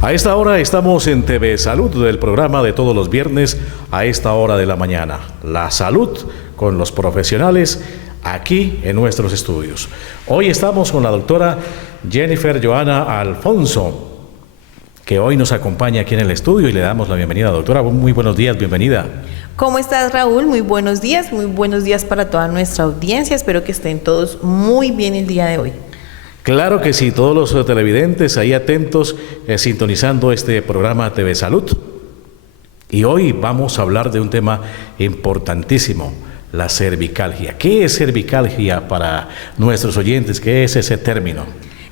A esta hora estamos en TV Salud, del programa de todos los viernes a esta hora de la mañana. La salud con los profesionales aquí en nuestros estudios. Hoy estamos con la doctora Jennifer Joana Alfonso, que hoy nos acompaña aquí en el estudio y le damos la bienvenida. Doctora, muy buenos días, bienvenida. ¿Cómo estás, Raúl? Muy buenos días para toda nuestra audiencia. Espero que estén todos muy bien el día de hoy. Claro que sí, todos los televidentes ahí atentos, sintonizando este programa TV Salud. Y hoy vamos a hablar de un tema importantísimo, la cervicalgia. ¿Qué es cervicalgia para nuestros oyentes? ¿Qué es ese término?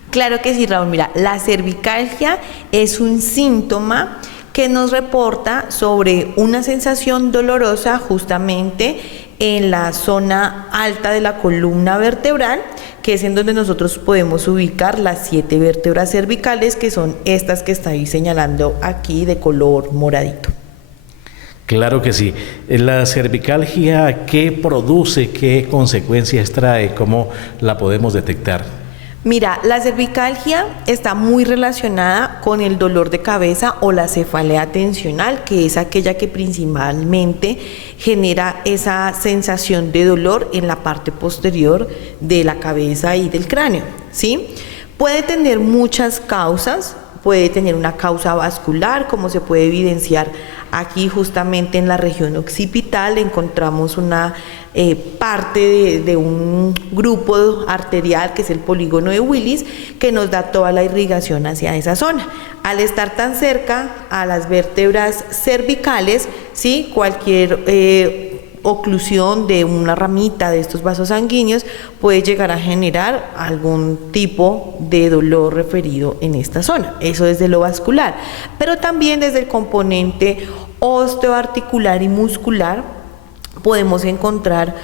Claro que sí, Raúl. Mira, la cervicalgia es un síntoma que nos reporta sobre una sensación dolorosa justamente en la zona alta de la columna vertebral, que es en donde nosotros podemos ubicar las 7 vértebras cervicales, que son estas que estoy señalando aquí de color moradito. Claro que sí. La cervicalgia, ¿qué produce? ¿Qué consecuencias trae? ¿Cómo la podemos detectar? Mira, la cervicalgia está muy relacionada con el dolor de cabeza o la cefalea tensional, que es aquella que principalmente genera esa sensación de dolor en la parte posterior de la cabeza y del cráneo, ¿sí? Puede tener muchas causas, puede tener una causa vascular, como se puede evidenciar aquí justamente en la región occipital. Encontramos una parte de un grupo arterial que es el polígono de Willis, que nos da toda la irrigación hacia esa zona. Al estar tan cerca a las vértebras cervicales, ¿sí? Cualquier oclusión de una ramita de estos vasos sanguíneos puede llegar a generar algún tipo de dolor referido en esta zona. Eso desde lo vascular, pero también desde el componente osteoarticular y muscular podemos encontrar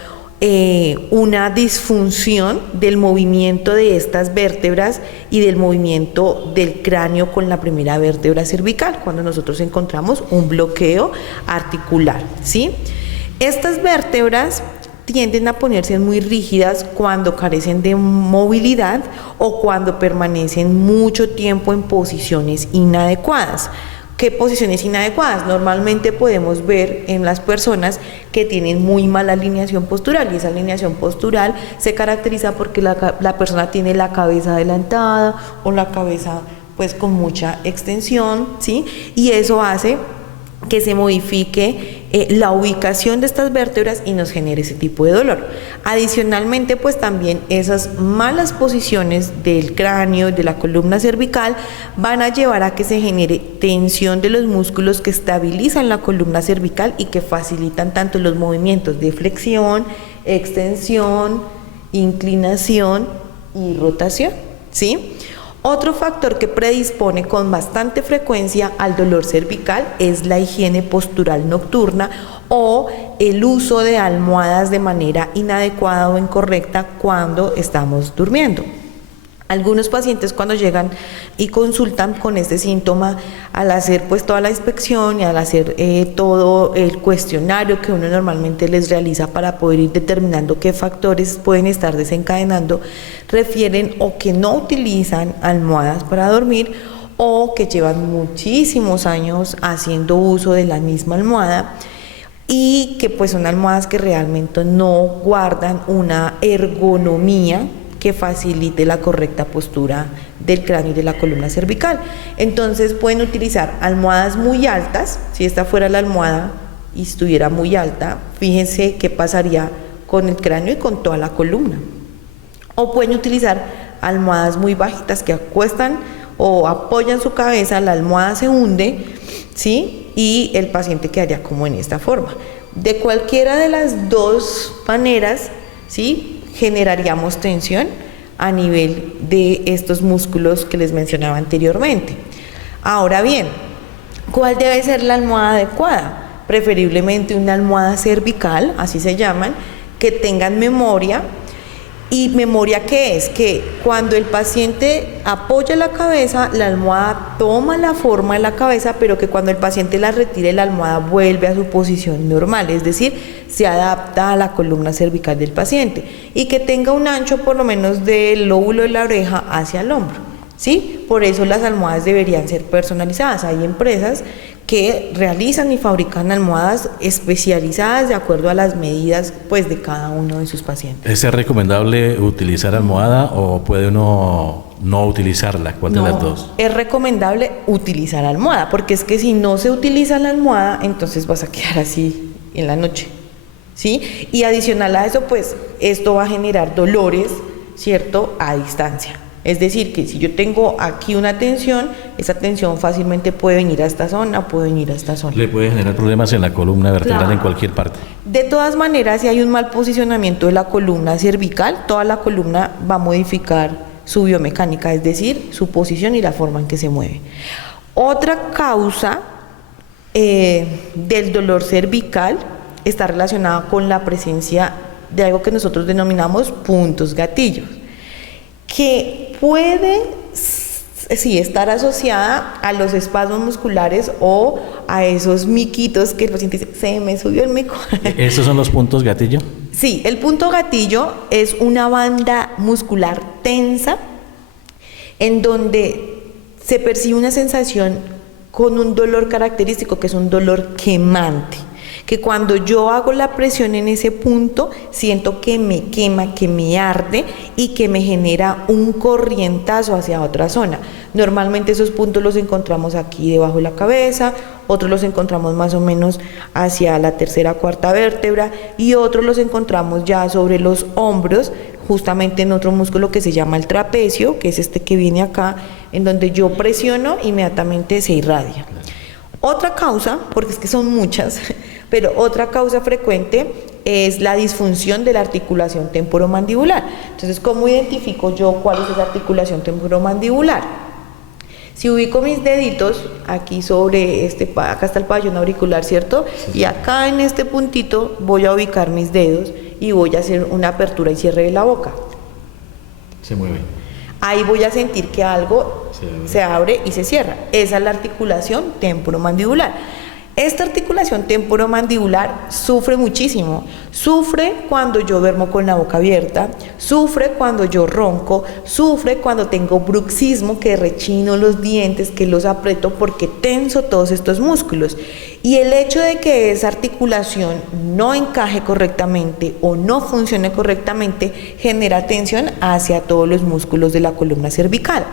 una disfunción del movimiento de estas vértebras y del movimiento del cráneo con la primera vértebra cervical, cuando nosotros encontramos un bloqueo articular, ¿sí? Estas vértebras tienden a ponerse muy rígidas cuando carecen de movilidad o cuando permanecen mucho tiempo en posiciones inadecuadas. ¿Qué posiciones inadecuadas? Normalmente podemos ver en las personas que tienen muy mala alineación postural, y esa alineación postural se caracteriza porque la persona tiene la cabeza adelantada o la cabeza pues con mucha extensión, ¿sí? Y eso hace que se modifique la ubicación de estas vértebras y nos genere ese tipo de dolor. Adicionalmente, pues también esas malas posiciones del cráneo, de la columna cervical, van a llevar a que se genere tensión de los músculos que estabilizan la columna cervical y que facilitan tanto los movimientos de flexión, extensión, inclinación y rotación, ¿sí? Otro factor que predispone con bastante frecuencia al dolor cervical es la higiene postural nocturna o el uso de almohadas de manera inadecuada o incorrecta cuando estamos durmiendo. Algunos pacientes, cuando llegan y consultan con este síntoma, al hacer pues toda la inspección y al hacer todo el cuestionario que uno normalmente les realiza para poder ir determinando qué factores pueden estar desencadenando, refieren o que no utilizan almohadas para dormir o que llevan muchísimos años haciendo uso de la misma almohada, y que pues son almohadas que realmente no guardan una ergonomía que facilite la correcta postura del cráneo y de la columna cervical. Entonces pueden utilizar almohadas muy altas. Si esta fuera la almohada y estuviera muy alta, fíjense qué pasaría con el cráneo y con toda la columna. O pueden utilizar almohadas muy bajitas que acuestan o apoyan su cabeza, la almohada se hunde, ¿sí? Y el paciente quedaría como en esta forma. De cualquiera de las dos maneras, ¿sí?, generaríamos tensión a nivel de estos músculos que les mencionaba anteriormente. Ahora bien, ¿cuál debe ser la almohada adecuada? Preferiblemente una almohada cervical, así se llaman, que tengan memoria. ¿Y memoria qué es? Que cuando el paciente apoya la cabeza, la almohada toma la forma de la cabeza, pero que cuando el paciente la retire, la almohada vuelve a su posición normal, es decir, se adapta a la columna cervical del paciente, y que tenga un ancho por lo menos del lóbulo de la oreja hacia el hombro, ¿sí? Por eso las almohadas deberían ser personalizadas. Hay empresas que realizan y fabrican almohadas especializadas de acuerdo a las medidas, pues, de cada uno de sus pacientes. ¿Es recomendable utilizar almohada o puede uno no utilizarla? ¿Cuál de las dos? Es recomendable utilizar almohada, porque es que si no se utiliza la almohada, entonces vas a quedar así en la noche, ¿sí? Y adicional a eso, pues, esto va a generar dolores, ¿cierto?, a distancia. Es decir, que si yo tengo aquí una tensión, esa tensión fácilmente puede venir a esta zona, puede venir a esta zona. Le puede generar problemas en la columna vertebral, Claro. en cualquier parte. De todas maneras, si hay un mal posicionamiento de la columna cervical, toda la columna va a modificar su biomecánica, es decir, su posición y la forma en que se mueve. Otra causa del dolor cervical está relacionada con la presencia de algo que nosotros denominamos puntos gatillos, que puede sí estar asociada a los espasmos musculares o a esos miquitos que el paciente dice, se me subió el mico. ¿Estos son los puntos gatillo? Sí, el punto gatillo es una banda muscular tensa en donde se percibe una sensación con un dolor característico, que es un dolor quemante, que cuando yo hago la presión en ese punto, siento que me quema, que me arde y que me genera un corrientazo hacia otra zona. Normalmente esos puntos los encontramos aquí debajo de la cabeza, otros los encontramos más o menos hacia la tercera, cuarta vértebra y otros los encontramos ya sobre los hombros, justamente en otro músculo que se llama el trapecio, que es este que viene acá, en donde yo presiono, inmediatamente se irradia. Otra causa, porque es que son muchas, pero otra causa frecuente es la disfunción de la articulación temporomandibular. Entonces, ¿cómo identifico yo cuál es esa articulación temporomandibular? Si ubico mis deditos aquí sobre acá está el pabellón auricular, ¿cierto? Sí. Y acá en este puntito voy a ubicar mis dedos y voy a hacer una apertura y cierre de la boca. Se mueve. Ahí voy a sentir que algo se abre y se cierra. Esa es la articulación temporomandibular. Esta articulación temporomandibular sufre muchísimo. Sufre cuando yo duermo con la boca abierta, sufre cuando yo ronco, sufre cuando tengo bruxismo, que rechino los dientes, que los aprieto porque tenso todos estos músculos. Y el hecho de que esa articulación no encaje correctamente o no funcione correctamente genera tensión hacia todos los músculos de la columna cervical.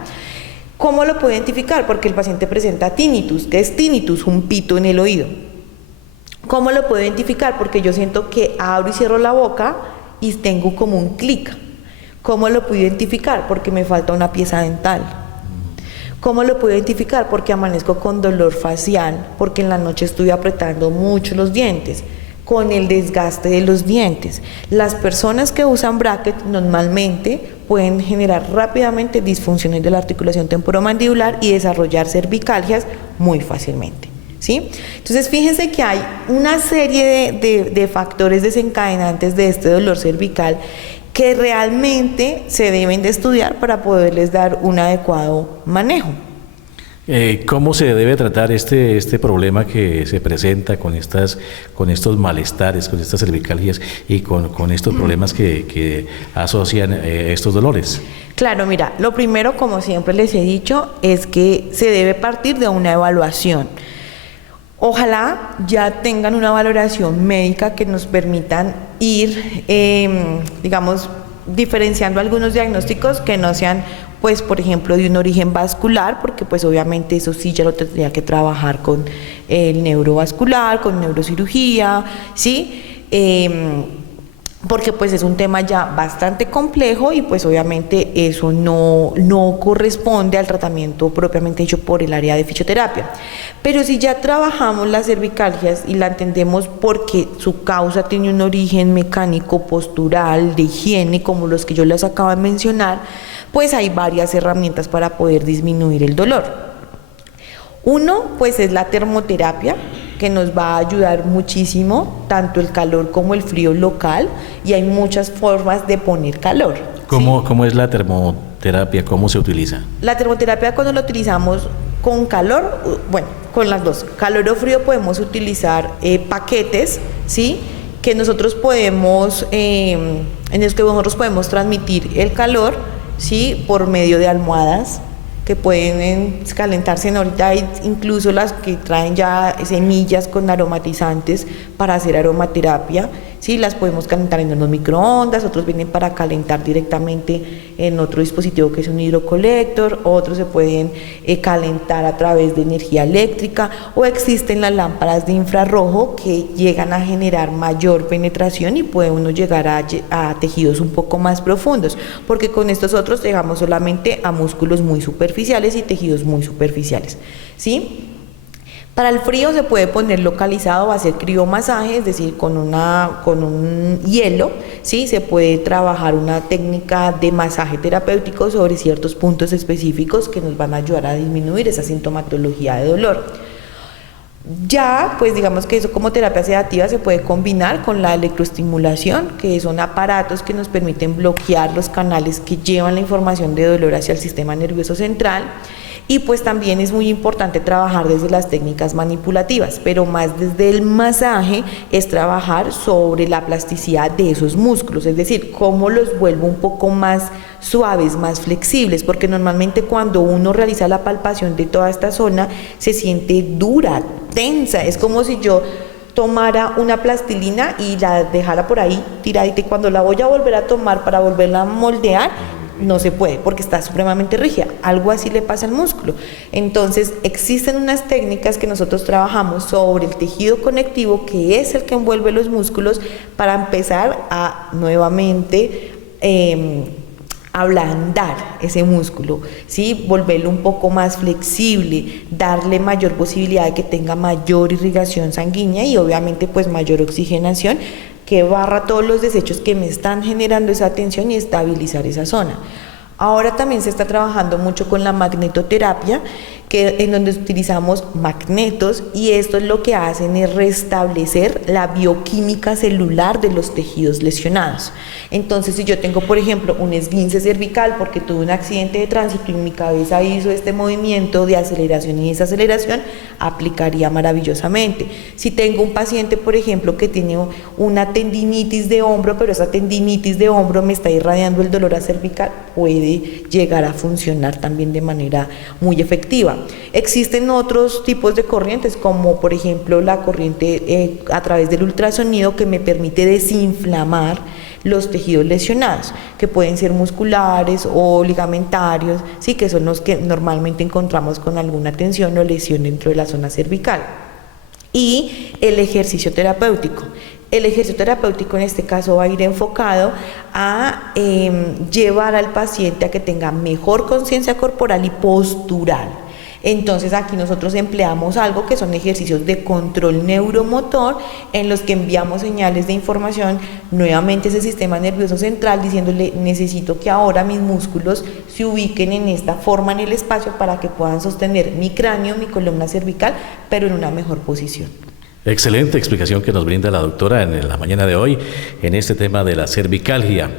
¿Cómo lo puedo identificar? Porque el paciente presenta tinnitus. ¿Qué es tinnitus? Un pito en el oído. ¿Cómo lo puedo identificar? Porque yo siento que abro y cierro la boca y tengo como un clic. ¿Cómo lo puedo identificar? Porque me falta una pieza dental. ¿Cómo lo puedo identificar? Porque amanezco con dolor facial, porque en la noche estoy apretando mucho los dientes, con el desgaste de los dientes. Las personas que usan bracket normalmente pueden generar rápidamente disfunciones de la articulación temporomandibular y desarrollar cervicalgias muy fácilmente, ¿sí? Entonces, fíjense que hay una serie de factores desencadenantes de este dolor cervical que realmente se deben de estudiar para poderles dar un adecuado manejo. ¿Cómo se debe tratar este problema que se presenta con estos malestares, con estas cervicalgias y con estos problemas que asocian estos dolores? Claro, mira, lo primero, como siempre les he dicho, es que se debe partir de una evaluación. Ojalá ya tengan una valoración médica que nos permitan ir, digamos, diferenciando algunos diagnósticos que no sean, pues, por ejemplo, de un origen vascular, porque pues obviamente eso sí ya lo tendría que trabajar con el neurovascular, con neurocirugía, ¿sí? Porque pues es un tema ya bastante complejo y pues obviamente eso no corresponde al tratamiento propiamente hecho por el área de fisioterapia. Pero si ya trabajamos las cervicalgias y la entendemos porque su causa tiene un origen mecánico, postural, de higiene, como los que yo les acabo de mencionar, pues hay varias herramientas para poder disminuir el dolor. Uno, pues es la termoterapia, que nos va a ayudar muchísimo, tanto el calor como el frío local, y hay muchas formas de poner calor. ¿Cómo es la termoterapia? ¿Cómo se utiliza? La termoterapia, cuando la utilizamos con calor, bueno, con las dos, calor o frío, podemos utilizar paquetes, ¿sí?, que nosotros podemos, en los que nosotros podemos transmitir el calor, ¿sí?, por medio de almohadas que pueden calentarse. Ahorita hay incluso las que traen ya semillas con aromatizantes para hacer aromaterapia, ¿sí? Las podemos calentar en unos microondas, otros vienen para calentar directamente en otro dispositivo que es un hidrocolector, otros se pueden calentar a través de energía eléctrica, o existen las lámparas de infrarrojo que llegan a generar mayor penetración y puede uno llegar a tejidos un poco más profundos, porque con estos otros llegamos solamente a músculos muy superficiales y tejidos muy superficiales, ¿sí? Para el frío se puede poner localizado, va a ser criomasaje, es decir, con un hielo, ¿sí? Se puede trabajar una técnica de masaje terapéutico sobre ciertos puntos específicos que nos van a ayudar a disminuir esa sintomatología de dolor. Ya, pues digamos que eso como terapia sedativa se puede combinar con la electroestimulación, que son aparatos que nos permiten bloquear los canales que llevan la información de dolor hacia el sistema nervioso central. Y pues también es muy importante trabajar desde las técnicas manipulativas, pero más desde el masaje es trabajar sobre la plasticidad de esos músculos, es decir, cómo los vuelvo un poco más suaves, más flexibles, porque normalmente cuando uno realiza la palpación de toda esta zona se siente dura, tensa, es como si yo tomara una plastilina y la dejara por ahí tiradita, y cuando la voy a volver a tomar para volverla a moldear, no se puede porque está supremamente rígida. Algo así le pasa al músculo. Entonces existen unas técnicas que nosotros trabajamos sobre el tejido conectivo, que es el que envuelve los músculos, para empezar a nuevamente ablandar ese músculo, ¿sí? Volverlo un poco más flexible, darle mayor posibilidad de que tenga mayor irrigación sanguínea y obviamente pues mayor oxigenación, que barra todos los desechos que me están generando esa tensión y estabilizar esa zona. Ahora también se está trabajando mucho con la magnetoterapia, en donde utilizamos magnetos, y esto es lo que hacen es restablecer la bioquímica celular de los tejidos lesionados. Entonces, si yo tengo, por ejemplo, un esguince cervical porque tuve un accidente de tránsito y mi cabeza hizo este movimiento de aceleración y desaceleración, aplicaría maravillosamente. Si tengo un paciente, por ejemplo, que tiene una tendinitis de hombro, pero esa tendinitis de hombro me está irradiando el dolor a cervical, puede llegar a funcionar también de manera muy efectiva. Existen otros tipos de corrientes, como por ejemplo la corriente a través del ultrasonido, que me permite desinflamar los tejidos lesionados, que pueden ser musculares o ligamentarios, sí, que son los que normalmente encontramos con alguna tensión o lesión dentro de la zona cervical. Y el ejercicio terapéutico. El ejercicio terapéutico en este caso va a ir enfocado a llevar al paciente a que tenga mejor conciencia corporal y postural. Entonces aquí nosotros empleamos algo que son ejercicios de control neuromotor, en los que enviamos señales de información nuevamente a ese sistema nervioso central, diciéndole: necesito que ahora mis músculos se ubiquen en esta forma en el espacio para que puedan sostener mi cráneo, mi columna cervical, pero en una mejor posición. Excelente explicación que nos brinda la doctora en la mañana de hoy en este tema de la cervicalgia.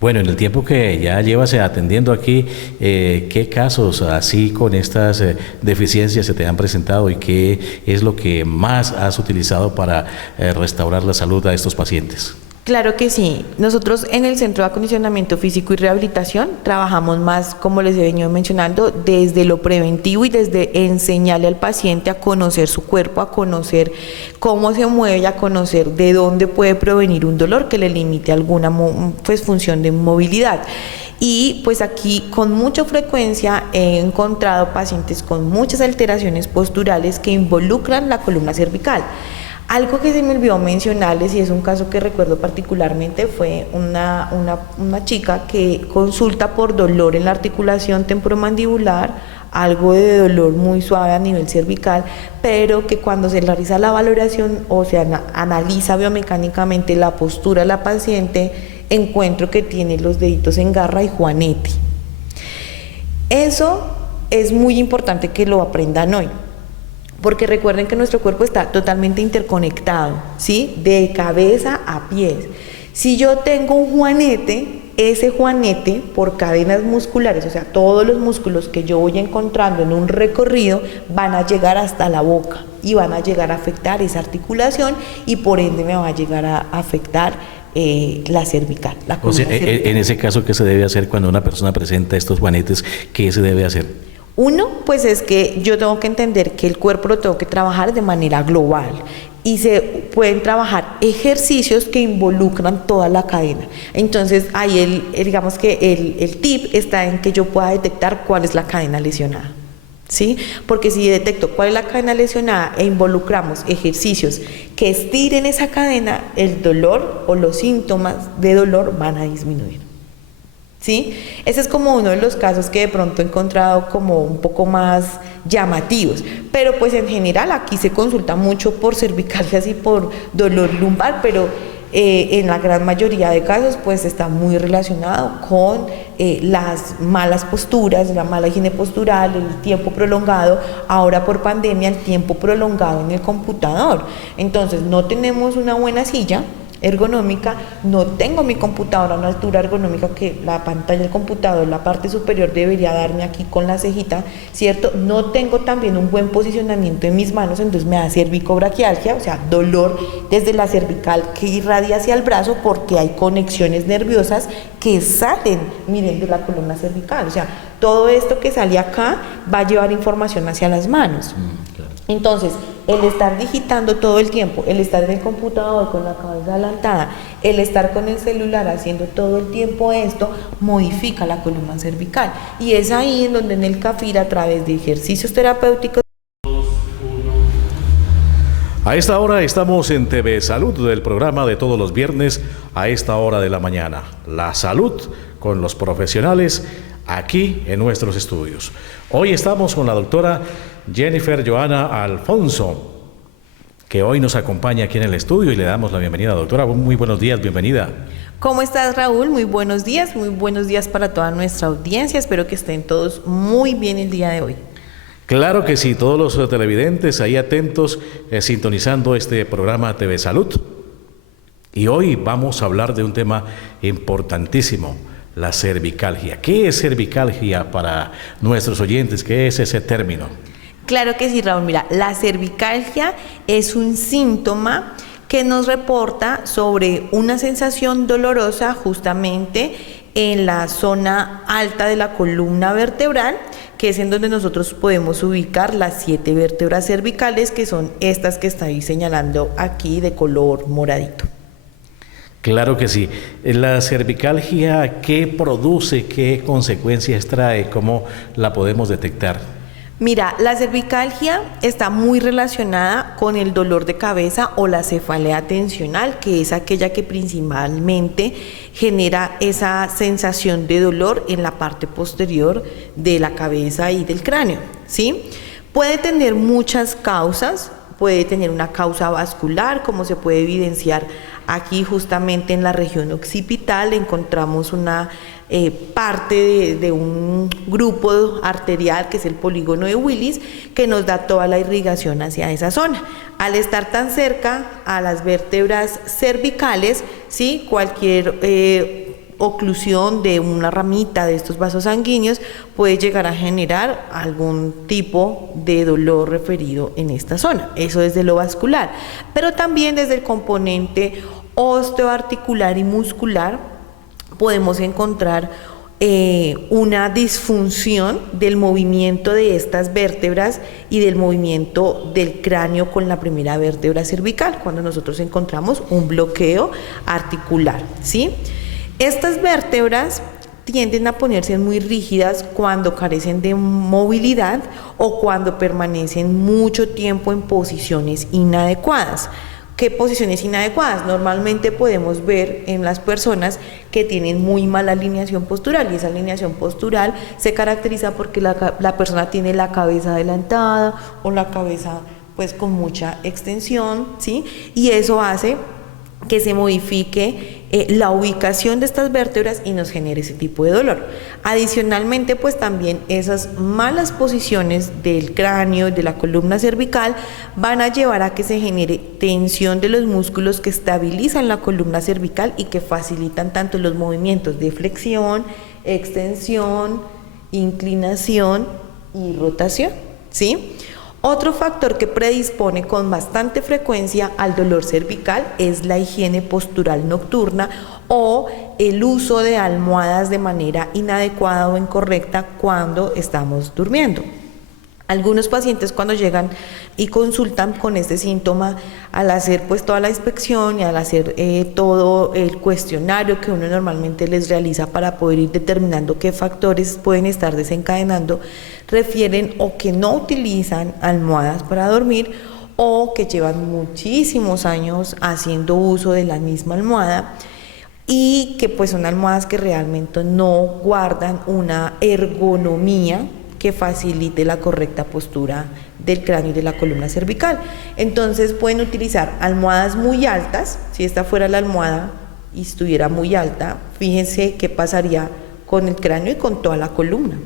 Bueno, en el tiempo que ya llevas atendiendo aquí, ¿qué casos así con estas deficiencias se te han presentado y qué es lo que más has utilizado para restaurar la salud a estos pacientes? Claro que sí. Nosotros en el Centro de Acondicionamiento Físico y Rehabilitación trabajamos más, como les he venido mencionando, desde lo preventivo y desde enseñarle al paciente a conocer su cuerpo, a conocer cómo se mueve, a conocer de dónde puede provenir un dolor que le limite alguna función de movilidad. Y pues aquí con mucha frecuencia he encontrado pacientes con muchas alteraciones posturales que involucran la columna cervical. Algo que se me olvidó mencionarles, y es un caso que recuerdo particularmente, fue una chica que consulta por dolor en la articulación temporomandibular, algo de dolor muy suave a nivel cervical, pero que cuando se realiza la valoración o se analiza biomecánicamente la postura de la paciente, encuentro que tiene los deditos en garra y juanete. Eso es muy importante que lo aprendan hoy, porque recuerden que nuestro cuerpo está totalmente interconectado, ¿sí? De cabeza a pies. Si yo tengo un juanete, ese juanete, por cadenas musculares, o sea, todos los músculos que yo voy encontrando en un recorrido, van a llegar hasta la boca y van a llegar a afectar esa articulación, y por ende me va a llegar a afectar la cervical, la O columna sea, cervical. en ese caso, ¿qué se debe hacer cuando una persona presenta estos juanetes? ¿Qué se debe hacer? Uno, pues es que yo tengo que entender que el cuerpo lo tengo que trabajar de manera global y se pueden trabajar ejercicios que involucran toda la cadena. Entonces, ahí digamos que el tip está en que yo pueda detectar cuál es la cadena lesionada. ¿Sí? Porque si detecto cuál es la cadena lesionada e involucramos ejercicios que estiren esa cadena, el dolor o los síntomas de dolor van a disminuir. ¿Sí? Ese es como uno de los casos que de pronto he encontrado como un poco más llamativos, pero pues en general aquí se consulta mucho por cervicalgias y por dolor lumbar, pero en la gran mayoría de casos pues está muy relacionado con las malas posturas, la mala higiene postural, el tiempo prolongado, ahora por pandemia el tiempo prolongado en el computador. Entonces no tenemos una buena silla ergonómica, no tengo mi computadora a una altura ergonómica que la pantalla del computador, la parte superior debería darme aquí con la cejita, ¿cierto? No tengo también un buen posicionamiento en mis manos, entonces me da cervicobraquialgia, o sea, dolor desde la cervical que irradia hacia el brazo porque hay conexiones nerviosas que salen, miren, de la columna cervical, o sea, todo esto que sale acá va a llevar información hacia las manos. Claro. Entonces, el estar digitando todo el tiempo, el estar en el computador con la cabeza adelantada, el estar con el celular haciendo todo el tiempo esto, modifica la columna cervical. Y es ahí en donde en el CAFIR, a través de ejercicios terapéuticos. A esta hora estamos en TV Salud, del programa de todos los viernes a esta hora de la mañana. La salud con los profesionales aquí en nuestros estudios. Hoy estamos con la doctora Jennifer Joana Alfonso, que hoy nos acompaña aquí en el estudio y le damos la bienvenida. Doctora, muy buenos días, bienvenida. ¿Cómo estás, Raúl? Muy buenos días para toda nuestra audiencia. Espero que estén todos muy bien el día de hoy. Claro que sí, todos los televidentes ahí atentos, sintonizando este programa TV Salud. Y hoy vamos a hablar de un tema importantísimo, la cervicalgia. ¿Qué es cervicalgia para nuestros oyentes? ¿Qué es ese término? Claro que sí, Raúl. Mira, la cervicalgia es un síntoma que nos reporta sobre una sensación dolorosa justamente en la zona alta de la columna vertebral, que es en donde nosotros podemos ubicar las 7 vértebras cervicales, que son estas que estoy señalando aquí de color moradito. Claro que sí. La cervicalgia, ¿qué produce? ¿Qué consecuencias trae? ¿Cómo la podemos detectar? Mira, la cervicalgia está muy relacionada con el dolor de cabeza o la cefalea tensional, que es aquella que principalmente genera esa sensación de dolor en la parte posterior de la cabeza y del cráneo, ¿sí? Puede tener muchas causas, puede tener una causa vascular, como se puede evidenciar aquí justamente en la región occipital, encontramos una parte de un grupo arterial que es el polígono de Willis, que nos da toda la irrigación hacia esa zona. Al estar tan cerca a las vértebras cervicales, ¿sí? Cualquier oclusión de una ramita de estos vasos sanguíneos puede llegar a generar algún tipo de dolor referido en esta zona. Eso desde lo vascular, pero también desde el componente osteoarticular y muscular podemos encontrar una disfunción del movimiento de estas vértebras y del movimiento del cráneo con la primera vértebra cervical, cuando nosotros encontramos un bloqueo articular, ¿sí? Estas vértebras tienden a ponerse muy rígidas cuando carecen de movilidad o cuando permanecen mucho tiempo en posiciones inadecuadas. ¿Qué posiciones inadecuadas? Normalmente podemos ver en las personas que tienen muy mala alineación postural, y esa alineación postural se caracteriza porque la persona tiene la cabeza adelantada o la cabeza pues con mucha extensión, ¿sí? Y eso hace que se modifique la ubicación de estas vértebras y nos genere ese tipo de dolor. Adicionalmente, pues también esas malas posiciones del cráneo y de la columna cervical van a llevar a que se genere tensión de los músculos que estabilizan la columna cervical y que facilitan tanto los movimientos de flexión, extensión, inclinación y rotación, ¿sí? Otro factor que predispone con bastante frecuencia al dolor cervical es la higiene postural nocturna o el uso de almohadas de manera inadecuada o incorrecta cuando estamos durmiendo. Algunos pacientes cuando llegan y consultan con este síntoma, al hacer pues toda la inspección y al hacer todo el cuestionario que uno normalmente les realiza para poder ir determinando qué factores pueden estar desencadenando, refieren o que no utilizan almohadas para dormir o que llevan muchísimos años haciendo uso de la misma almohada y que pues son almohadas que realmente no guardan una ergonomía que facilite la correcta postura del cráneo y de la columna cervical. Entonces pueden utilizar almohadas muy altas. Si esta fuera la almohada y estuviera muy alta, fíjense qué pasaría con el cráneo y con toda la columna.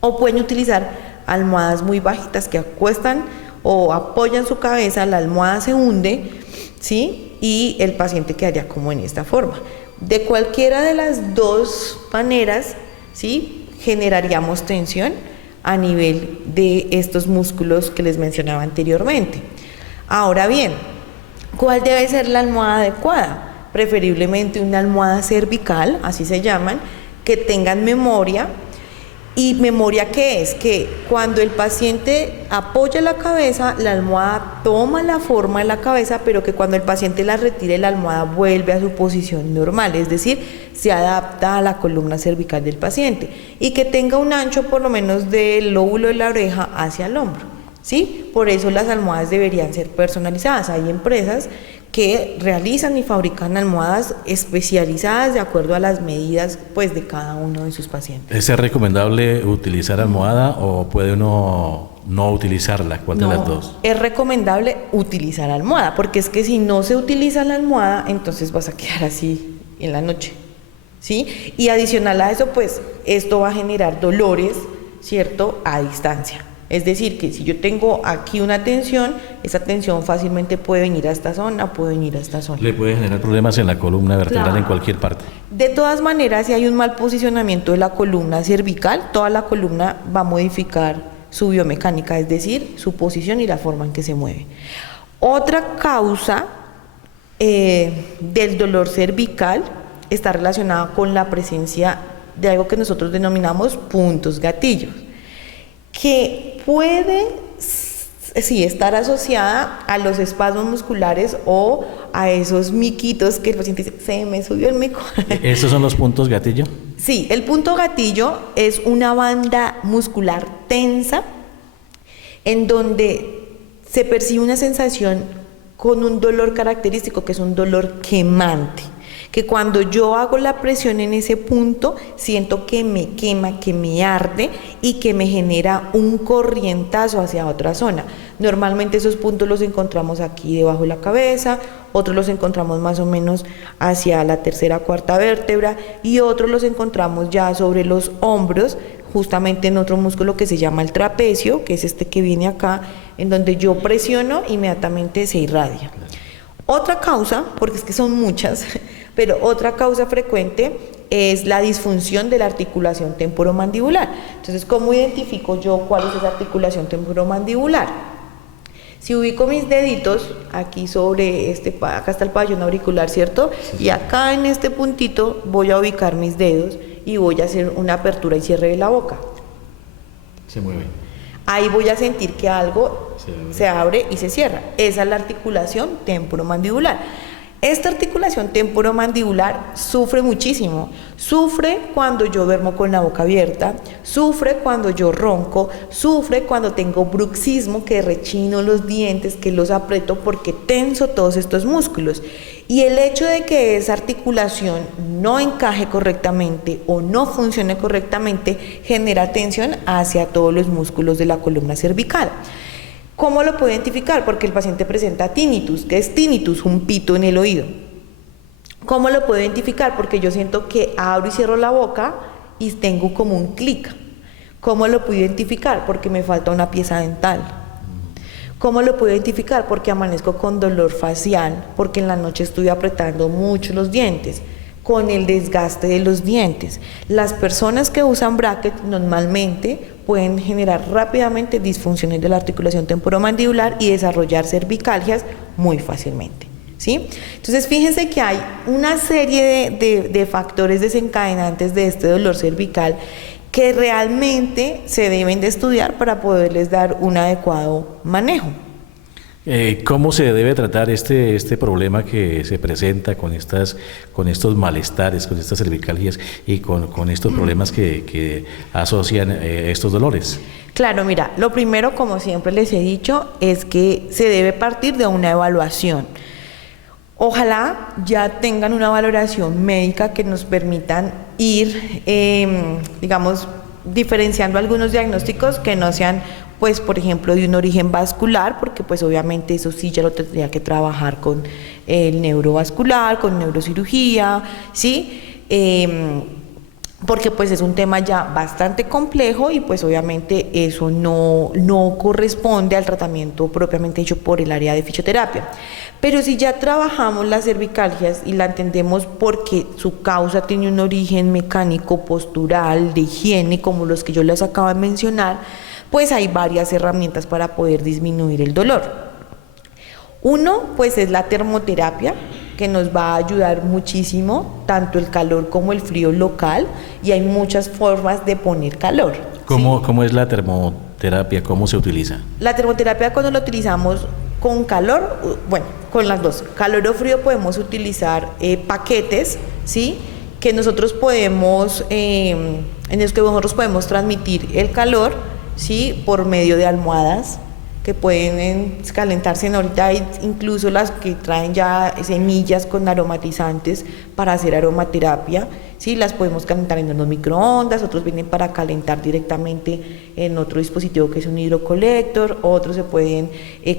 O pueden utilizar almohadas muy bajitas que acuestan o apoyan su cabeza, la almohada se hunde, ¿sí? Y el paciente quedaría como en esta forma. De cualquiera de las dos maneras, ¿sí?, generaríamos tensión a nivel de estos músculos que les mencionaba anteriormente. Ahora bien, ¿cuál debe ser la almohada adecuada? Preferiblemente una almohada cervical, así se llaman, que tengan memoria. ¿Y memoria qué es? Que cuando el paciente apoya la cabeza, la almohada toma la forma de la cabeza, pero que cuando el paciente la retire, la almohada vuelve a su posición normal, es decir, se adapta a la columna cervical del paciente y que tenga un ancho por lo menos del lóbulo de la oreja hacia el hombro, ¿sí? Por eso las almohadas deberían ser personalizadas. Hay empresas que realizan y fabrican almohadas especializadas de acuerdo a las medidas pues de cada uno de sus pacientes. ¿Es recomendable utilizar almohada o puede uno no utilizarla? ¿Cuál de las dos? Es recomendable utilizar almohada, porque es que si no se utiliza la almohada, entonces vas a quedar así en la noche, ¿sí? Y adicional a eso, pues esto va a generar dolores, ¿cierto?, a distancia. Es decir, que si yo tengo aquí una tensión, esa tensión fácilmente puede venir a esta zona, puede venir a esta zona. Le puede generar problemas en la columna vertebral, claro, en cualquier parte. De todas maneras, si hay un mal posicionamiento de la columna cervical, toda la columna va a modificar su biomecánica, es decir, su posición y la forma en que se mueve. Otra causa del dolor cervical está relacionada con la presencia de algo que nosotros denominamos puntos gatillos, que puede sí estar asociada a los espasmos musculares o a esos miquitos que el paciente dice, se me subió el mico. ¿Esos son los puntos gatillo? Sí, el punto gatillo es una banda muscular tensa en donde se percibe una sensación con un dolor característico que es un dolor quemante, que cuando yo hago la presión en ese punto, siento que me quema, que me arde y que me genera un corrientazo hacia otra zona. Normalmente esos puntos los encontramos aquí debajo de la cabeza, otros los encontramos más o menos hacia la tercera, cuarta vértebra y otros los encontramos ya sobre los hombros, justamente en otro músculo que se llama el trapecio, que es este que viene acá, en donde yo presiono, inmediatamente se irradia. Otra causa, porque es que son muchas, pero otra causa frecuente es la disfunción de la articulación temporomandibular. Entonces, ¿cómo identifico yo cuál es esa articulación temporomandibular? Si ubico mis deditos aquí sobre acá está el pabellón auricular, ¿cierto? Y acá en este puntito voy a ubicar mis dedos y voy a hacer una apertura y cierre de la boca. Se mueve. Ahí voy a sentir que algo se abre y se cierra. Esa es la articulación temporomandibular. Esta articulación temporomandibular sufre muchísimo. Sufre cuando yo duermo con la boca abierta, sufre cuando yo ronco, sufre cuando tengo bruxismo, que rechino los dientes, que los aprieto porque tenso todos estos músculos. Y el hecho de que esa articulación no encaje correctamente o no funcione correctamente genera tensión hacia todos los músculos de la columna cervical. ¿Cómo lo puedo identificar? Porque el paciente presenta tinnitus. ¿Qué es tinnitus? Un pito en el oído. ¿Cómo lo puedo identificar? Porque yo siento que abro y cierro la boca y tengo como un clic. ¿Cómo lo puedo identificar? Porque me falta una pieza dental. ¿Cómo lo puedo identificar? Porque amanezco con dolor facial, porque en la noche estuve apretando mucho los dientes, con el desgaste de los dientes. Las personas que usan bracket normalmente pueden generar rápidamente disfunciones de la articulación temporomandibular y desarrollar cervicalgias muy fácilmente, ¿sí? Entonces fíjense que hay una serie de factores desencadenantes de este dolor cervical que realmente se deben de estudiar para poderles dar un adecuado manejo. ¿Cómo se debe tratar este problema que se presenta con estos malestares, con estas cervicalgias y con estos problemas que asocian estos dolores? Claro, mira, lo primero, como siempre les he dicho, es que se debe partir de una evaluación. Ojalá ya tengan una valoración médica que nos permitan ir, digamos, diferenciando algunos diagnósticos que no sean, pues, por ejemplo, de un origen vascular, porque pues obviamente eso sí ya lo tendría que trabajar con el neurovascular, con neurocirugía, ¿sí? Porque pues es un tema ya bastante complejo y pues obviamente eso no corresponde al tratamiento propiamente hecho por el área de fisioterapia. Pero si ya trabajamos las cervicalgias y la entendemos porque su causa tiene un origen mecánico, postural, de higiene, como los que yo les acabo de mencionar, pues hay varias herramientas para poder disminuir el dolor. Uno, pues es la termoterapia, que nos va a ayudar muchísimo, tanto el calor como el frío local, y hay muchas formas de poner calor. ¿Cómo es la termoterapia? ¿Cómo se utiliza? La termoterapia, cuando lo utilizamos con calor, bueno, con las dos, calor o frío, podemos utilizar paquetes, ¿sí? Que nosotros podemos, en los que nosotros podemos transmitir el calor, ¿sí? Por medio de almohadas que pueden calentarse. Ahorita hay incluso las que traen ya semillas con aromatizantes para hacer aromaterapia, ¿sí? Las podemos calentar en unos microondas, otros vienen para calentar directamente en otro dispositivo que es un hidrocolector, otros se pueden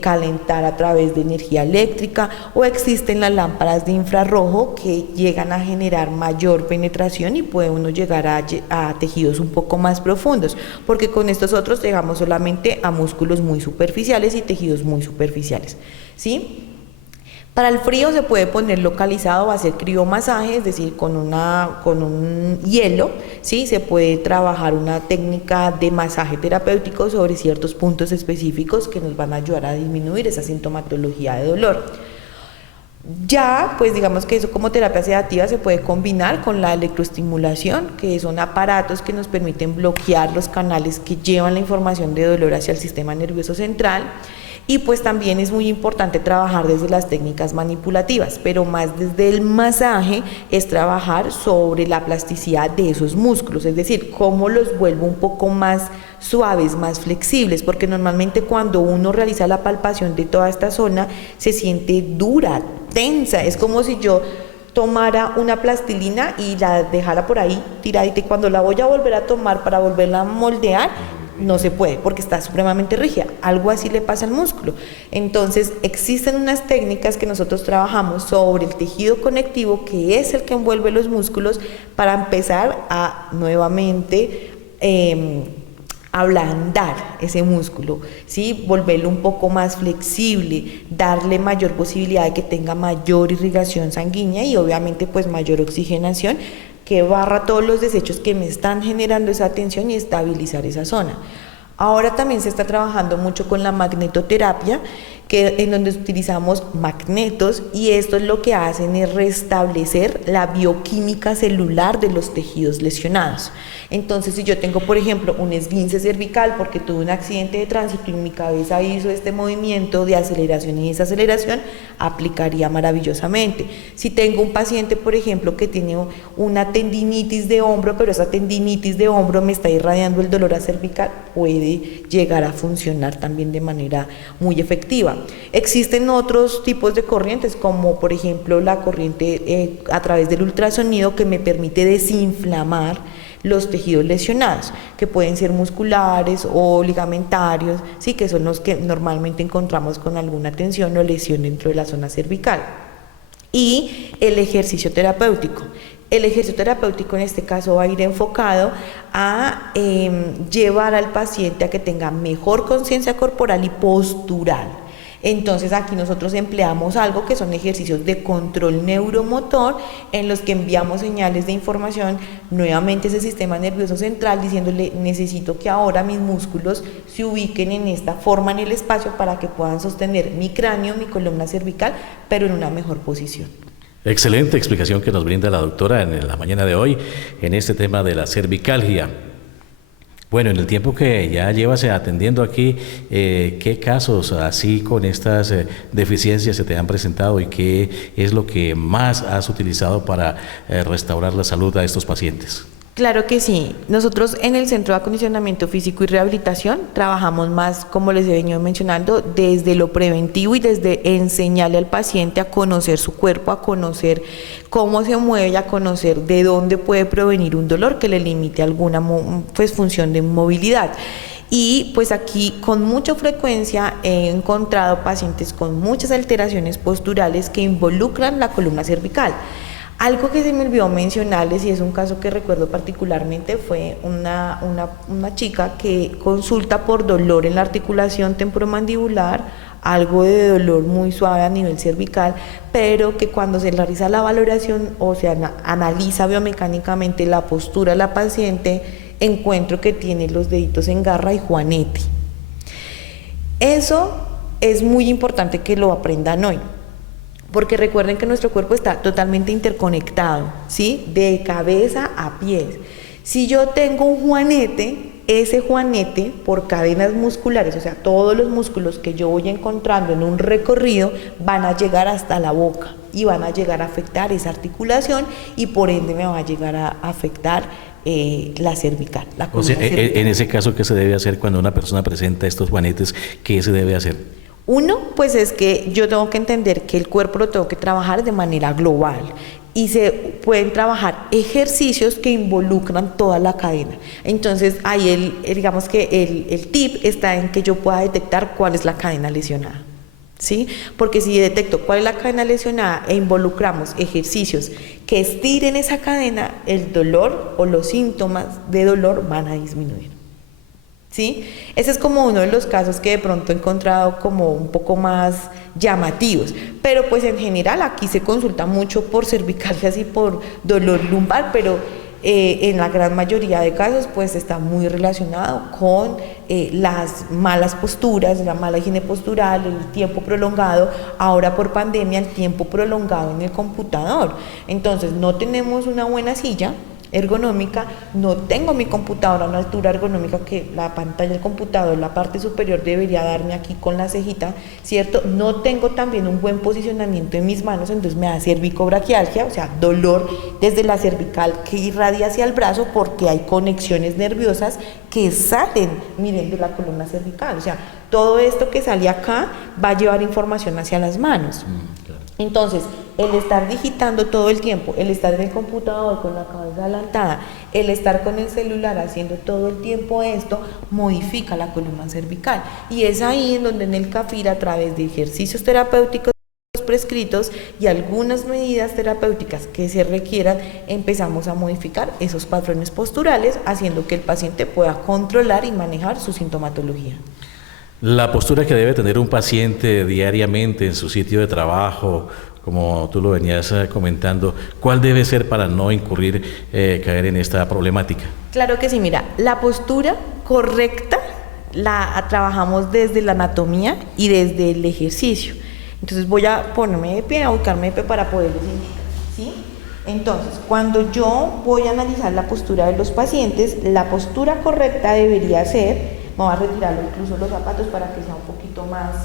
calentar a través de energía eléctrica, o existen las lámparas de infrarrojo que llegan a generar mayor penetración y puede uno llegar a tejidos un poco más profundos, porque con estos otros llegamos solamente a músculos muy superficiales y tejidos muy superficiales, ¿sí? Para el frío se puede poner localizado o hacer criomasaje, es decir, con un hielo, ¿sí? Se puede trabajar una técnica de masaje terapéutico sobre ciertos puntos específicos que nos van a ayudar a disminuir esa sintomatología de dolor. Ya, pues digamos que eso como terapia sedativa se puede combinar con la electroestimulación, que son aparatos que nos permiten bloquear los canales que llevan la información de dolor hacia el sistema nervioso central. Y pues también es muy importante trabajar desde las técnicas manipulativas, pero más desde el masaje es trabajar sobre la plasticidad de esos músculos, es decir, cómo los vuelvo un poco más suaves, más flexibles, porque normalmente cuando uno realiza la palpación de toda esta zona se siente dura, tensa, es como si yo tomara una plastilina y la dejara por ahí tiradita, y cuando la voy a volver a tomar para volverla a moldear, no se puede porque está supremamente rígida. Algo así le pasa al músculo. Entonces existen unas técnicas que nosotros trabajamos sobre el tejido conectivo, que es el que envuelve los músculos, para empezar a nuevamente ablandar ese músculo, ¿sí? Volverlo un poco más flexible, darle mayor posibilidad de que tenga mayor irrigación sanguínea y obviamente pues mayor oxigenación, que barra todos los desechos que me están generando esa tensión y estabilizar esa zona. Ahora también se está trabajando mucho con la magnetoterapia, en donde utilizamos magnetos, y esto es lo que hacen es restablecer la bioquímica celular de los tejidos lesionados. Entonces, si yo tengo, por ejemplo, un esguince cervical porque tuve un accidente de tránsito y mi cabeza hizo este movimiento de aceleración y desaceleración, aplicaría maravillosamente. Si tengo un paciente, por ejemplo, que tiene una tendinitis de hombro, pero esa tendinitis de hombro me está irradiando el dolor cervical, puede llegar a funcionar también de manera muy efectiva. Existen otros tipos de corrientes, como por ejemplo la corriente a través del ultrasonido, que me permite desinflamar los tejidos lesionados, que pueden ser musculares o ligamentarios, sí, que son los que normalmente encontramos con alguna tensión o lesión dentro de la zona cervical. Y el ejercicio terapéutico. El ejercicio terapéutico en este caso va a ir enfocado a llevar al paciente a que tenga mejor conciencia corporal y postural. Entonces aquí nosotros empleamos algo que son ejercicios de control neuromotor en los que enviamos señales de información nuevamente a ese sistema nervioso central diciéndole necesito que ahora mis músculos se ubiquen en esta forma en el espacio para que puedan sostener mi cráneo, mi columna cervical, pero en una mejor posición. Excelente explicación que nos brinda la doctora en la mañana de hoy en este tema de la cervicalgia. Bueno, en el tiempo que ya llevas atendiendo aquí, ¿qué casos así con estas deficiencias se te han presentado y qué es lo que más has utilizado para restaurar la salud a estos pacientes? Claro que sí. Nosotros en el Centro de Acondicionamiento Físico y Rehabilitación trabajamos más, como les he venido mencionando, desde lo preventivo y desde enseñarle al paciente a conocer su cuerpo, a conocer cómo se mueve y a conocer de dónde puede provenir un dolor que le limite alguna función de movilidad. Y pues aquí con mucha frecuencia he encontrado pacientes con muchas alteraciones posturales que involucran la columna cervical. Algo que se me olvidó mencionarles, y es un caso que recuerdo particularmente, fue una chica que consulta por dolor en la articulación temporomandibular, algo de dolor muy suave a nivel cervical, pero que cuando se realiza la valoración o se analiza biomecánicamente la postura de la paciente, encuentro que tiene los deditos en garra y juanete. Eso es muy importante que lo aprendan hoy. Porque recuerden que nuestro cuerpo está totalmente interconectado, ¿sí? De cabeza a pies. Si yo tengo un juanete, ese juanete por cadenas musculares, o sea, todos los músculos que yo voy encontrando en un recorrido van a llegar hasta la boca y van a llegar a afectar esa articulación y por ende me va a llegar a afectar la cervical. O sea, en ese caso, ¿qué se debe hacer cuando una persona presenta estos juanetes? ¿Qué se debe hacer? Uno, pues es que yo tengo que entender que el cuerpo lo tengo que trabajar de manera global y se pueden trabajar ejercicios que involucran toda la cadena. Entonces ahí digamos que el tip está en que yo pueda detectar cuál es la cadena lesionada, ¿sí? Porque si detecto cuál es la cadena lesionada e involucramos ejercicios que estiren esa cadena, el dolor o los síntomas de dolor van a disminuir. ¿Sí? Ese es como uno de los casos que de pronto he encontrado como un poco más llamativos, pero pues en general aquí se consulta mucho por cervicalgias y por dolor lumbar, pero en la gran mayoría de casos pues está muy relacionado con las malas posturas, la mala higiene postural, el tiempo prolongado, ahora por pandemia el tiempo prolongado en el computador. Entonces no tenemos una buena silla ergonómica, no tengo mi computadora a una altura ergonómica que la pantalla del computador, la parte superior debería darme aquí con la cejita, ¿cierto? No tengo también un buen posicionamiento en mis manos, entonces me da cervicobraquialgia, o sea, dolor desde la cervical que irradia hacia el brazo porque hay conexiones nerviosas que salen, miren, de la columna cervical, o sea, todo esto que sale acá va a llevar información hacia las manos. Entonces, el estar digitando todo el tiempo, el estar en el computador con la cabeza adelantada, el estar con el celular haciendo todo el tiempo esto, modifica la columna cervical. Y es ahí en donde en el CAFIR, a través de ejercicios terapéuticos prescritos y algunas medidas terapéuticas que se requieran, empezamos a modificar esos patrones posturales, haciendo que el paciente pueda controlar y manejar su sintomatología. La postura que debe tener un paciente diariamente en su sitio de trabajo, como tú lo venías comentando, ¿cuál debe ser para no incurrir, caer en esta problemática? Claro que sí, mira, la postura correcta la trabajamos desde la anatomía y desde el ejercicio. Entonces voy a ponerme de pie, a ubicarme de pie para poderles indicar, ¿sí? Entonces, cuando yo voy a analizar la postura de los pacientes, la postura correcta debería ser, vamos a retirarlo incluso los zapatos para que sea un poquito más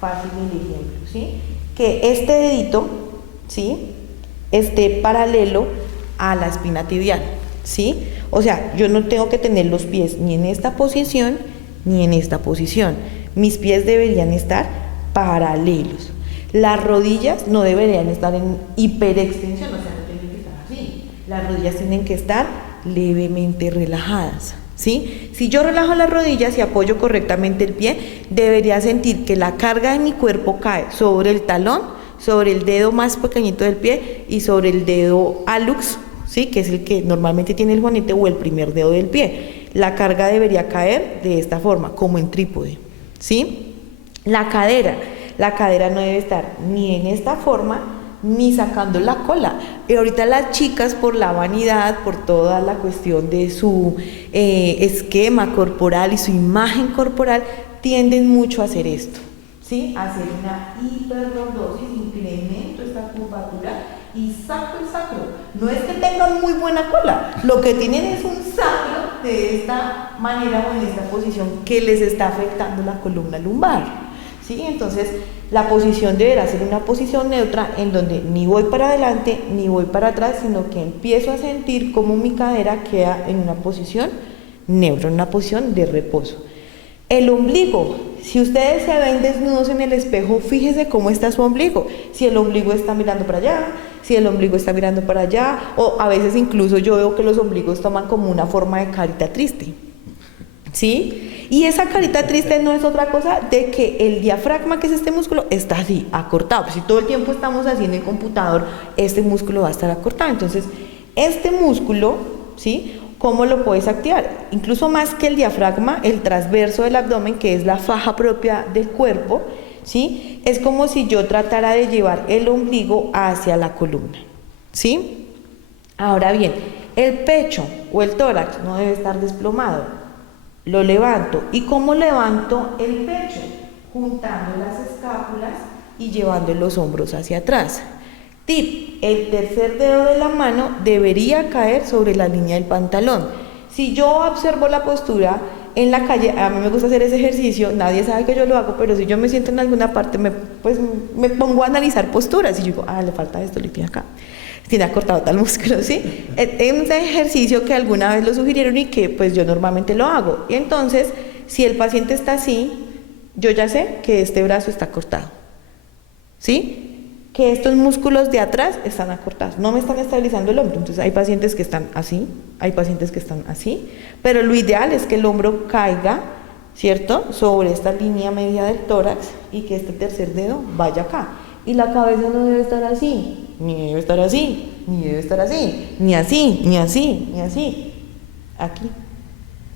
fácil el ejemplo, ¿sí? Que este dedito, ¿sí?, esté paralelo a la espina tibial, ¿sí? O sea, yo no tengo que tener los pies ni en esta posición ni en esta posición. Mis pies deberían estar paralelos. Las rodillas no deberían estar en hiperextensión, o sea, no tienen que estar así. Las rodillas tienen que estar levemente relajadas, ¿sí? Si yo relajo las rodillas y apoyo correctamente el pie, debería sentir que la carga de mi cuerpo cae sobre el talón, sobre el dedo más pequeñito del pie y sobre el dedo hallux, ¿sí?, que es el que normalmente tiene el juanete, o el primer dedo del pie. La carga debería caer de esta forma, como en trípode, ¿sí? La cadera la cadera no debe estar ni en esta forma, ni sacando la cola. Y ahorita las chicas, por la vanidad, por toda la cuestión de su esquema corporal y su imagen corporal, tienden mucho a hacer esto, ¿sí? A hacer una hiperlordosis, incremento esta curvatura y saco el sacro. No es que tengan muy buena cola, lo que tienen es un sacro de esta manera o en esta posición que les está afectando la columna lumbar, ¿sí? Entonces, la posición deberá ser una posición neutra en donde ni voy para adelante ni voy para atrás, sino que empiezo a sentir cómo mi cadera queda en una posición neutra, en una posición de reposo. El ombligo, si ustedes se ven desnudos en el espejo, fíjese cómo está su ombligo. Si el ombligo está mirando para allá, si el ombligo está mirando para allá, o a veces incluso yo veo que los ombligos toman como una forma de carita triste, ¿sí? Y esa carita triste no es otra cosa de que el diafragma, que es este músculo, está así, acortado. Si todo el tiempo estamos así en el computador, este músculo va a estar acortado. Entonces, este músculo, ¿sí? ¿Cómo lo puedes activar? Incluso más que el diafragma, el transverso del abdomen, que es la faja propia del cuerpo, ¿sí? Es como si yo tratara de llevar el ombligo hacia la columna, ¿sí? Ahora bien, el pecho o el tórax no debe estar desplomado. Lo levanto. ¿Y cómo levanto el pecho? Juntando las escápulas y llevando los hombros hacia atrás. Tip: el tercer dedo de la mano debería caer sobre la línea del pantalón. Si yo observo la postura en la calle, a mí me gusta hacer ese ejercicio, nadie sabe que yo lo hago, pero si yo me siento en alguna parte, me pongo a analizar posturas y yo digo, le falta esto, le tiene acá, tiene acortado tal músculo, ¿sí? Es un ejercicio que alguna vez lo sugirieron y que pues yo normalmente lo hago. Y entonces, si el paciente está así, yo ya sé que este brazo está cortado, ¿sí? Que estos músculos de atrás están acortados, no me están estabilizando el hombro. Entonces hay pacientes que están así, hay pacientes que están así, pero lo ideal es que el hombro caiga, ¿cierto?, sobre esta línea media del tórax y que este tercer dedo vaya acá. Y la cabeza no debe estar así, ni debe estar así, ni debe estar así, ni así, ni así, ni así, aquí.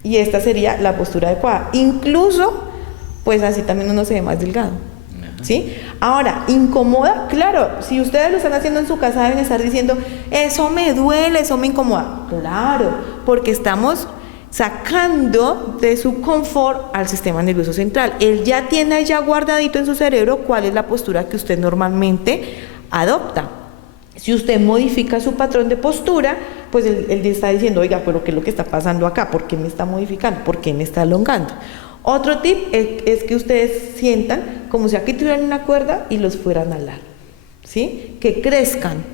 Y esta sería la postura adecuada. Incluso, pues así también uno se ve más delgado, ¿sí? Ahora, ¿incomoda? Claro, si ustedes lo están haciendo en su casa deben estar diciendo, eso me duele, eso me incomoda. Claro, porque estamos sacando de su confort al sistema nervioso central. Él ya tiene ya guardadito en su cerebro cuál es la postura que usted normalmente adopta. Si usted modifica su patrón de postura, pues él está diciendo, oiga, pero ¿qué es lo que está pasando acá? ¿Por qué me está modificando? ¿Por qué me está elongando? Otro tip es que ustedes sientan como si aquí tuvieran una cuerda y los fueran a alar, ¿sí? Que crezcan,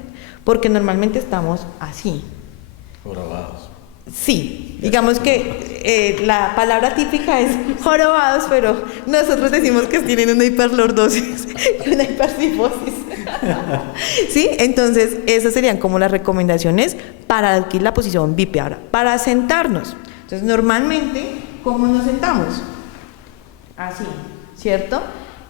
porque normalmente estamos así. Jorobados. Sí, digamos que la palabra típica es jorobados, pero nosotros decimos que tienen una hiperlordosis y una hipersifosis. ¿Sí? Entonces, esas serían como las recomendaciones para adquirir la posición bípeda. Ahora, para sentarnos. Entonces, normalmente, ¿cómo nos sentamos? Así, ¿cierto?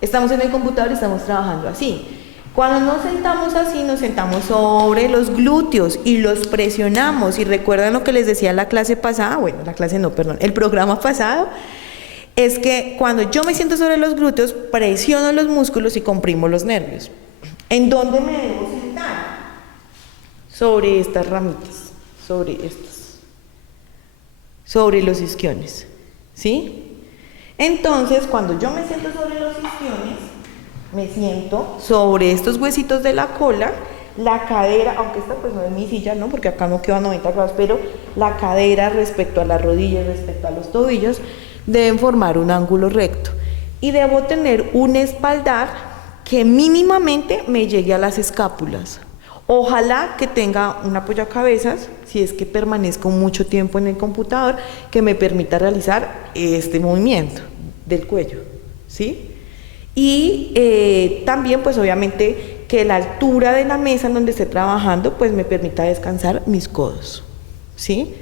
Estamos en el computador y estamos trabajando así. Cuando nos sentamos así, nos sentamos sobre los glúteos y los presionamos. Y recuerdan lo que les decía la clase pasada, el programa pasado, es que cuando yo me siento sobre los glúteos, presiono los músculos y comprimo los nervios. ¿En dónde me debo sentar? Sobre estas ramitas, sobre estas, sobre los isquiones, ¿sí? Entonces, cuando yo me siento sobre los isquiones, me siento sobre estos huesitos de la cola, la cadera, aunque esta pues no es mi silla, ¿no? Porque acá no queda 90 grados, pero la cadera respecto a las rodillas, respecto a los tobillos, deben formar un ángulo recto. Y debo tener un espaldar que mínimamente me llegue a las escápulas. Ojalá que tenga un apoyacabezas, si es que permanezco mucho tiempo en el computador, que me permita realizar este movimiento del cuello, ¿sí? Y también pues obviamente que la altura de la mesa en donde esté trabajando pues me permita descansar mis codos, ¿sí?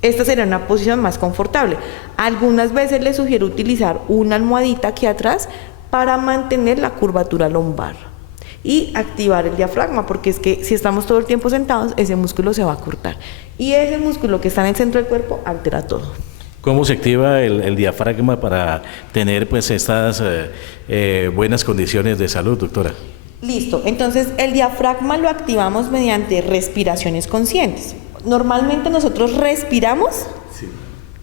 Esta sería una posición más confortable. Algunas veces les sugiero utilizar una almohadita aquí atrás para mantener la curvatura lumbar y activar el diafragma, porque es que si estamos todo el tiempo sentados, ese músculo se va a cortar y ese músculo que está en el centro del cuerpo altera todo. ¿Cómo se activa el diafragma para tener pues estas buenas condiciones de salud, doctora? Listo, entonces el diafragma lo activamos mediante respiraciones conscientes. Normalmente nosotros respiramos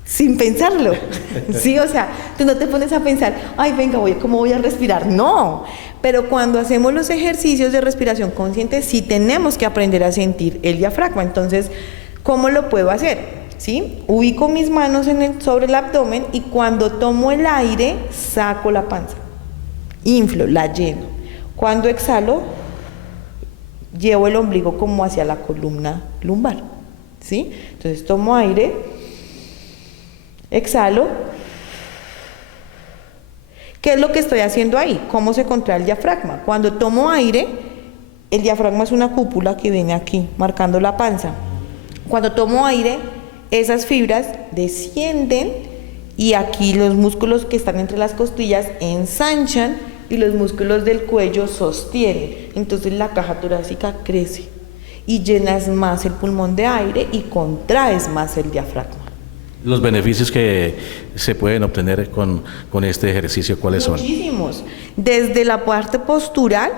sin pensarlo, ¿sí? O sea, tú no te pones a pensar, ay, venga, ¿cómo voy a respirar? No, pero cuando hacemos los ejercicios de respiración consciente, sí tenemos que aprender a sentir el diafragma. Entonces, ¿cómo lo puedo hacer? ¿Sí? Ubico mis manos sobre el abdomen y cuando tomo el aire, saco la panza, inflo, la lleno. Cuando exhalo, llevo el ombligo como hacia la columna lumbar, ¿sí? Entonces, tomo aire, exhalo. ¿Qué es lo que estoy haciendo ahí? ¿Cómo se contrae el diafragma? Cuando tomo aire, el diafragma es una cúpula que viene aquí, marcando la panza. Cuando tomo aire, esas fibras descienden y aquí los músculos que están entre las costillas ensanchan y los músculos del cuello sostienen. Entonces la caja torácica crece y llenas más el pulmón de aire y contraes más el diafragma. Los beneficios que se pueden obtener con este ejercicio, ¿cuáles son? Muchísimos. Desde la parte postural,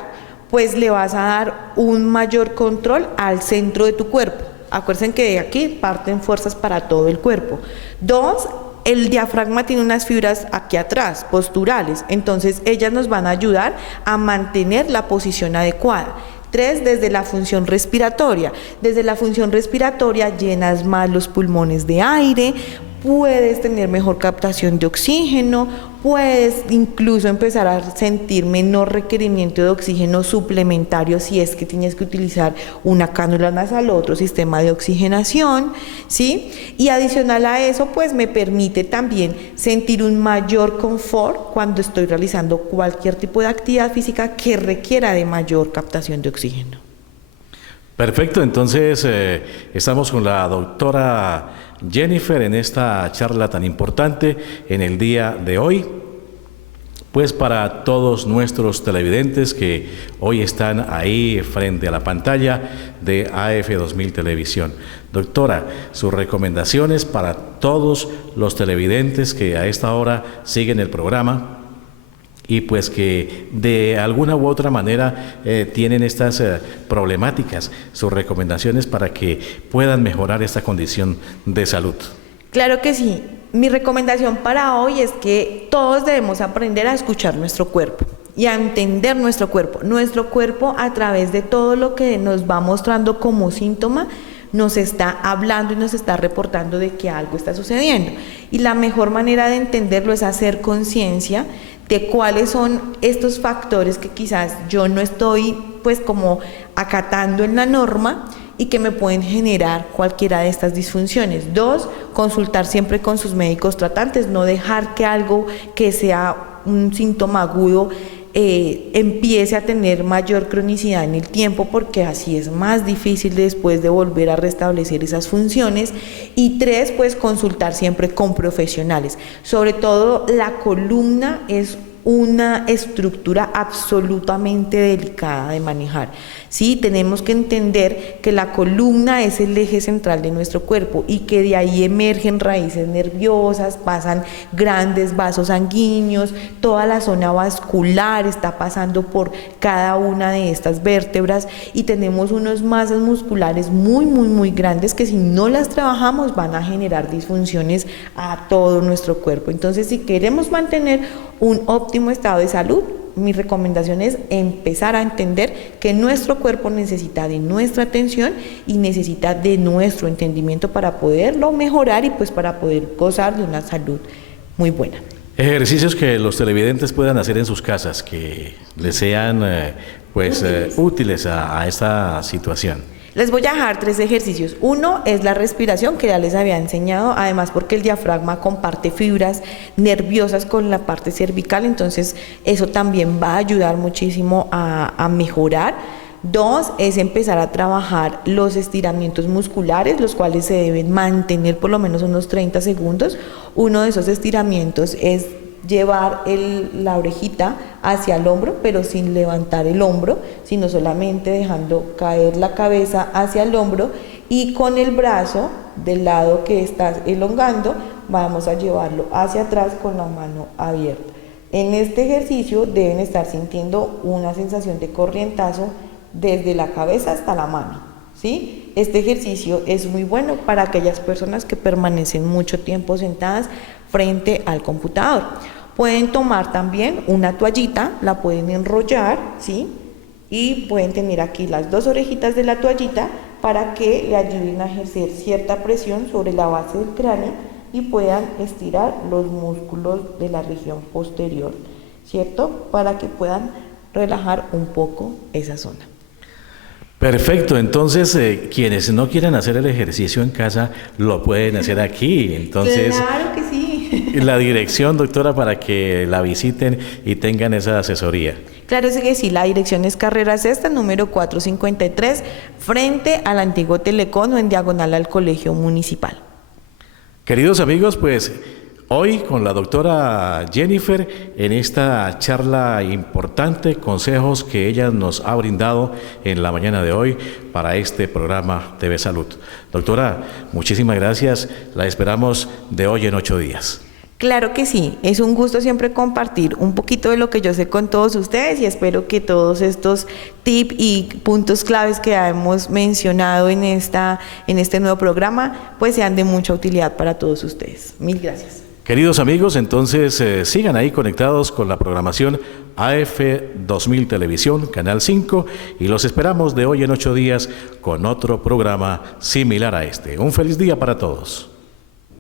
pues le vas a dar un mayor control al centro de tu cuerpo. Acuérdense que de aquí parten fuerzas para todo el cuerpo. 2, el diafragma tiene unas fibras aquí atrás, posturales, entonces ellas nos van a ayudar a mantener la posición adecuada. 3, desde la función respiratoria. Desde la función respiratoria llenas más los pulmones de aire, puedes tener mejor captación de oxígeno, puedes incluso empezar a sentir menor requerimiento de oxígeno suplementario si es que tienes que utilizar una cánula nasal o otro sistema de oxigenación, ¿sí? Y adicional a eso, pues me permite también sentir un mayor confort cuando estoy realizando cualquier tipo de actividad física que requiera de mayor captación de oxígeno. Perfecto, entonces estamos con la doctora Jennifer en esta charla tan importante en el día de hoy. Pues para todos nuestros televidentes que hoy están ahí frente a la pantalla de AF2000 Televisión. Doctora, sus recomendaciones para todos los televidentes que a esta hora siguen el programa y pues que de alguna u otra manera tienen estas problemáticas, sus recomendaciones para que puedan mejorar esta condición de salud. Claro que sí. Mi recomendación para hoy es que todos debemos aprender a escuchar nuestro cuerpo y a entender nuestro cuerpo. Nuestro cuerpo, a través de todo lo que nos va mostrando como síntoma, nos está hablando y nos está reportando de que algo está sucediendo. Y la mejor manera de entenderlo es hacer conciencia de cuáles son estos factores que quizás yo no estoy pues como acatando en la norma y que me pueden generar cualquiera de estas disfunciones. 2, consultar siempre con sus médicos tratantes, no dejar que algo que sea un síntoma agudo empiece a tener mayor cronicidad en el tiempo, porque así es más difícil después de volver a restablecer esas funciones. Y 3, pues consultar siempre con profesionales. Sobre todo la columna es una estructura absolutamente delicada de manejar. Sí, tenemos que entender que la columna es el eje central de nuestro cuerpo y que de ahí emergen raíces nerviosas, pasan grandes vasos sanguíneos, toda la zona vascular está pasando por cada una de estas vértebras y tenemos unas masas musculares muy grandes que si no las trabajamos van a generar disfunciones a todo nuestro cuerpo. Entonces, si queremos mantener un óptimo estado de salud, mi recomendación es empezar a entender que nuestro cuerpo necesita de nuestra atención y necesita de nuestro entendimiento para poderlo mejorar y pues para poder gozar de una salud muy buena. Ejercicios que los televidentes puedan hacer en sus casas, que les sean útiles a esta situación. Les voy a dejar 3 ejercicios. 1 es la respiración, que ya les había enseñado, además porque el diafragma comparte fibras nerviosas con la parte cervical, entonces eso también va a ayudar muchísimo a mejorar. 2 es empezar a trabajar los estiramientos musculares, los cuales se deben mantener por lo menos unos 30 segundos. Uno de esos estiramientos es llevar la orejita hacia el hombro, pero sin levantar el hombro, sino solamente dejando caer la cabeza hacia el hombro y con el brazo del lado que estás elongando vamos a llevarlo hacia atrás con la mano abierta. En este ejercicio deben estar sintiendo una sensación de corrientazo desde la cabeza hasta la mano, ¿sí? Este ejercicio es muy bueno para aquellas personas que permanecen mucho tiempo sentadas frente al computador. Pueden tomar también una toallita, la pueden enrollar, ¿sí? Y pueden tener aquí las dos orejitas de la toallita para que le ayuden a ejercer cierta presión sobre la base del cráneo y puedan estirar los músculos de la región posterior, ¿cierto? Para que puedan relajar un poco esa zona. Perfecto, entonces quienes no quieran hacer el ejercicio en casa lo pueden hacer aquí. Entonces, claro que sí. La dirección, doctora, para que la visiten y tengan esa asesoría. Claro que sí, la dirección es Carrera Sexta, número 453, frente al antiguo Telecom o en diagonal al Colegio Municipal. Queridos amigos, pues hoy con la doctora Jennifer en esta charla importante, consejos que ella nos ha brindado en la mañana de hoy para este programa TV Salud. Doctora, muchísimas gracias, la esperamos de hoy en 8 días. Claro que sí, es un gusto siempre compartir un poquito de lo que yo sé con todos ustedes y espero que todos estos tips y puntos claves que hemos mencionado en este nuevo programa pues sean de mucha utilidad para todos ustedes. Mil gracias. Queridos amigos, entonces sigan ahí conectados con la programación AF 2000 Televisión, Canal 5, y los esperamos de hoy en 8 días con otro programa similar a este. Un feliz día para todos.